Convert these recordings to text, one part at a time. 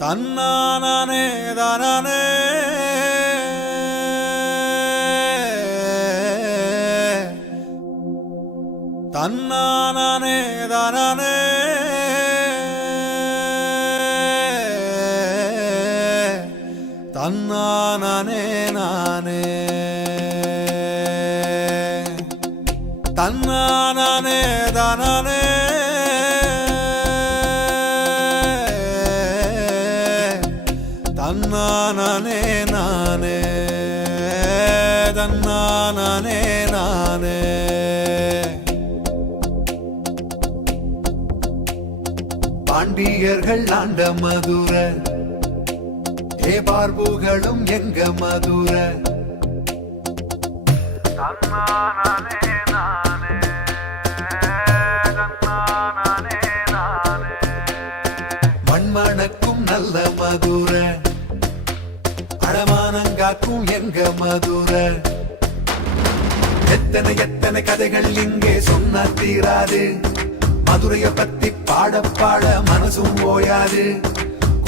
தன்னானே தானே தன்னானே தானே தன்னானே நானே தன்னானே தானே தன்னானே நானே தன்னானே நானே பாண்டியர்கள் ஆண்ட மதுர பார்புகளும் எங்க மதுர மண்மணக்கும் நல்ல மதுர அடமானங்காக்கும் எங்க மதுர எத்தனை எத்தனை கதைகள் இங்கே சொன்ன தீராது மதுரைய பத்தி பாட பாட மனசும் ஓயாது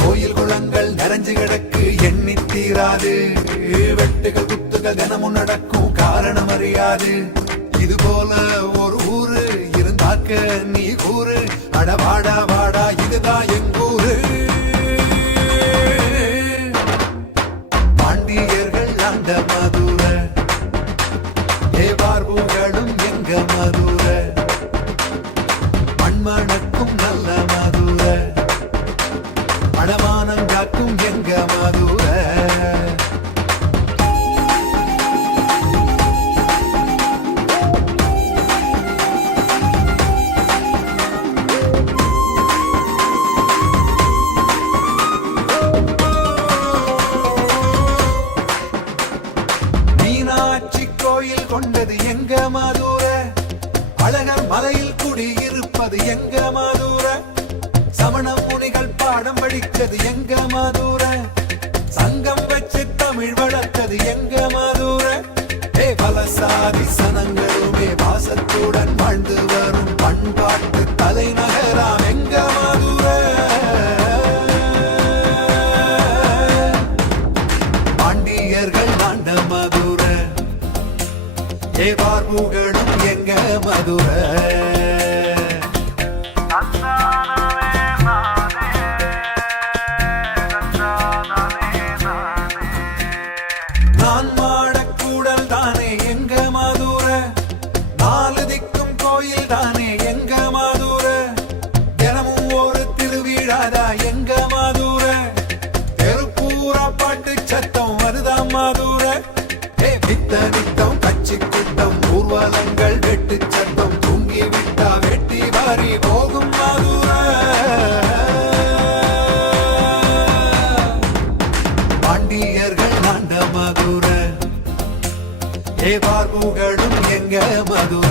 கோயில் குளங்கள் நிறைஞ்சு கிடக்கு எண்ணி தீராது வெட்டுகள் குத்துகள் தினமும் நடக்கும் காரணம் அறியாது இது போல ஒரு ஊரு இருந்தாக்க நீ கூறு அட வாடா வாடா இதுதான் எங்கூரு பாண்டியர்கள் ஆண்ட மதுர பார்புகளும் எங்க மதுர மண்மணக்கும் நல்ல மதுர அடமானம் காக்கும் எங்க மதுர மீனாட்சி கோயில் கொண்டது எங்க மதுர அழகர் மலையில் குடியிருப்பது எங்க மதுர சமண முனிகள் பாடம் படித்தது எங்க மதுர சங்கம் வச்சு தமிழ் வளர்த்தது எங்க மதுர பல சாதி சனங்களுமே வாசத்துடன் வாழ்ந்து வரும் பண்பாட்டு தலைநகராம் எங்க மதுர பாண்டியர்கள் ஆண்ட மதுர பார்புகளும் எங்க மதுர நான் மாடக்கூடல் தானே எங்க மதுர நாலு திக்கும் கோயில் தானே எங்க மதுர தினமும் ஒரு திருவிழாதா எங்க மதுர தெருப்பூரா பாட்டு சத்தம் வருதாம் மதுர வித்த நித்தம் கட்சி கூட்டம் ஊர்வலங்கள் வெட்டு சத்தம் தூங்கி விட்டா வெட்டி வாரி போகும் மதுர பாண்டியர்கள் ஆண்ட மதுர பார்புகளும் எங்க மதுர